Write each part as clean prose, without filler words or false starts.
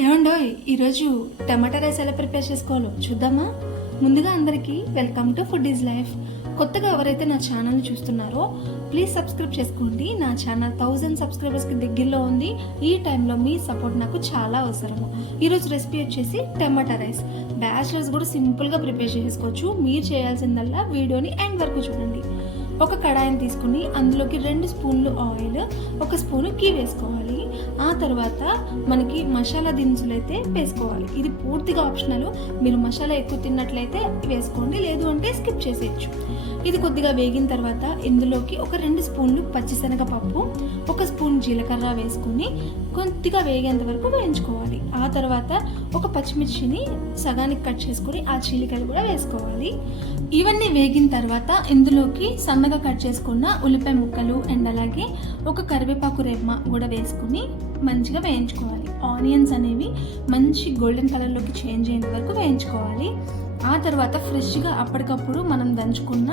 ఏమండోయ్ ఈరోజు టమాటా రైస్ ఎలా ప్రిపేర్ చేసుకోవాలో చూద్దామా. ముందుగా అందరికీ welcome to food is life. కొత్తగా ఎవరైతే నా ఛానల్ని చూస్తున్నారో ప్లీజ్ సబ్స్క్రైబ్ చేసుకోండి. నా ఛానల్ 1000 సబ్స్క్రైబర్స్కి దగ్గరలో ఉంది. ఈ టైంలో మీ సపోర్ట్ నాకు చాలా అవసరము. ఈరోజు రెసిపీ వచ్చేసి టమాటా రైస్. బ్యాచిలర్స్ కూడా సింపుల్గా ప్రిపేర్ చేసుకోవచ్చు. మీరు చేయాల్సిందల్లా వీడియోని ఎండ్ వరకు చూడండి. ఒక కడాయిని తీసుకుని అందులోకి 2 స్పూన్లు ఆయిల్, 1 స్పూను గీ వేసుకోవాలి. ఆ తర్వాత మనకి మసాలా దినుసులు అయితే వేసుకోవాలి. ఇది పూర్తిగా ఆప్షనల్. మీరు మసాలా ఎక్కువ తిన్నట్లయితే వేసుకోండి, లేదు అంటే స్కిప్ చేసేయచ్చు. ఇది కొద్దిగా వేగిన తర్వాత ఇందులోకి ఒక 2 స్పూన్లు పచ్చిశనగపప్పు, 1 స్పూన్ జీలకర్ర వేసుకుని కొద్దిగా వేగేంత వరకు వేయించుకోవాలి. ఆ తర్వాత ఒక పచ్చిమిర్చిని సగానికి కట్ చేసుకుని ఆ చీలికలు కూడా వేసుకోవాలి. ఇవన్నీ వేగిన తర్వాత ఇందులోకి సన్నగా కట్ చేసుకున్న ఉల్లిపాయ ముక్కలు అండ్ అలాగే ఒక కరివేపాకు రెమ్మ కూడా వేసుకుని మంచిగా వేయించుకోవాలి. ఆనియన్స్ అనేవి మంచి గోల్డెన్ కలర్లోకి చేంజ్ అయ్యేంత వరకు వేయించుకోవాలి. ఆ తర్వాత ఫ్రెష్గా అప్పటికప్పుడు మనం దంచుకున్న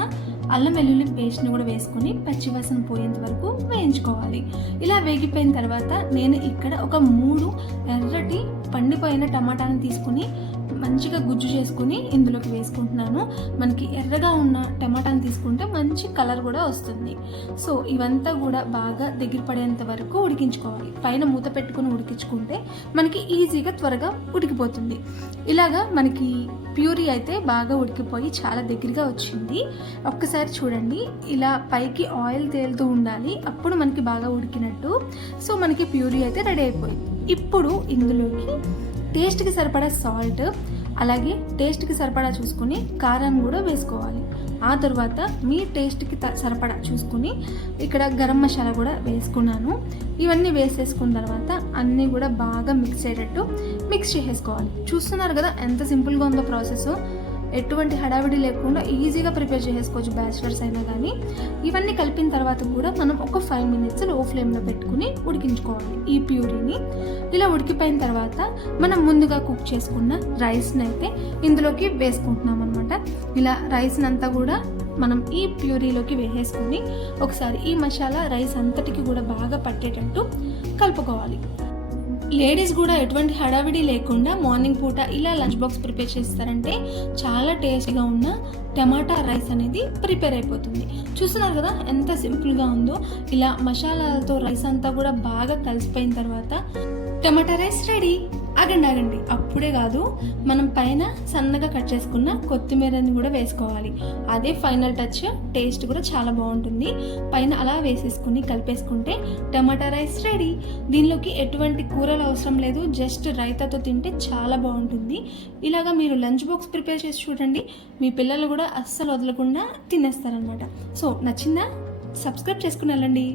అల్లం వెల్లుల్లి పేస్ట్ని కూడా వేసుకొని పచ్చివాసన పోయేంత వరకు వేయించుకోవాలి. ఇలా వేగిపోయిన తర్వాత నేను ఇక్కడ ఒక 3 ఎర్రటి పండిపోయిన టమాటాలను తీసుకుని మంచిగా గుజ్జు చేసుకుని ఇందులోకి వేసుకుంటున్నాను. మనకి ఎర్రగా ఉన్న టమాటాని తీసుకుంటే మంచి కలర్ కూడా వస్తుంది. సో ఇవంతా కూడా బాగా దగ్గర పడేంత వరకు ఉడికించుకోవాలి. పైన మూత పెట్టుకుని ఉడికించుకుంటే మనకి ఈజీగా త్వరగా ఉడికిపోతుంది. ఇలాగా మనకి ప్యూరీ అయితే బాగా ఉడికిపోయి చాలా దగ్గరగా వచ్చింది. ఒక్కసారి చూడండి, ఇలా పైకి ఆయిల్ తేలుతూ ఉండాలి, అప్పుడు మనకి బాగా ఉడికినట్టు. సో మనకి ప్యూరీ అయితే రెడీ అయిపోయింది. ఇప్పుడు ఇందులోకి టేస్ట్కి సరిపడా సాల్ట్, అలాగే టేస్ట్కి సరిపడా చూసుకుని కారం కూడా వేసుకోవాలి. ఆ తర్వాత మీ టేస్ట్కి సరిపడా చూసుకుని ఇక్కడ గరం మసాలా కూడా వేసుకున్నాను. ఇవన్నీ వేసేసుకున్న తర్వాత అన్నీ కూడా బాగా మిక్స్ అయ్యేటట్టు మిక్స్ చేసేసుకోవాలి. చూస్తున్నారు కదా ఎంత సింపుల్గా ఉందో ప్రాసెస్. ఎటువంటి హడావిడి లేకుండా ఈజీగా ప్రిపేర్ చేసుకోవచ్చు బ్యాచిలర్స్ అయినా కానీ. ఇవన్నీ కలిపిన తర్వాత కూడా మనం ఒక 5 మినిట్స్ లో ఫ్లేమ్లో పెట్టుకుని ఉడికించుకోవాలి ఈ ప్యూరీని. ఇలా ఉడికిపోయిన తర్వాత మనం ముందుగా కుక్ చేసుకున్న రైస్ని అయితే ఇందులోకి వేసుకుంటున్నాం అనమాట. ఇలా రైస్ని అంతా కూడా మనం ఈ ప్యూరీలోకి వేసేసుకుని ఒకసారి ఈ మసాలా రైస్ అంతటికి కూడా బాగా పట్టేటట్టు కలుపుకోవాలి. లేడీస్ కూడా ఎటువంటి హడావిడి లేకుండా మార్నింగ్ పూట ఇలా లంచ్ బాక్స్ ప్రిపేర్ చేస్తారంటే చాలా టేస్టీగా ఉన్న టమాటా రైస్ అనేది ప్రిపేర్ అయిపోతుంది. చూస్తున్నారు కదా ఎంత సింపుల్గా ఉందో. ఇలా మసాలాలతో రైస్ అంతా కూడా బాగా కలిసిపోయిన తర్వాత టమాటా రైస్ రెడీ. ఆగండి, అప్పుడే కాదు, మనం పైన సన్నగా కట్ చేసుకున్న కొత్తిమీరని కూడా వేసుకోవాలి. అదే ఫైనల్ టచ్. టేస్ట్ కూడా చాలా బాగుంటుంది. పైన అలా వేసేసుకుని కలిపేసుకుంటే టమాటా రైస్ రెడీ. దీనిలోకి ఎటువంటి కూరలు అవసరం లేదు, జస్ట్ రైతాతో తింటే చాలా బాగుంటుంది. ఇలాగా మీరు లంచ్ బాక్స్ ప్రిపేర్ చేసి చూడండి, మీ పిల్లలు కూడా అస్సలు వదలకుండా తినేస్తారనమాట. సో నచ్చిందా? సబ్స్క్రైబ్ చేసుకుని వెళ్ళండి.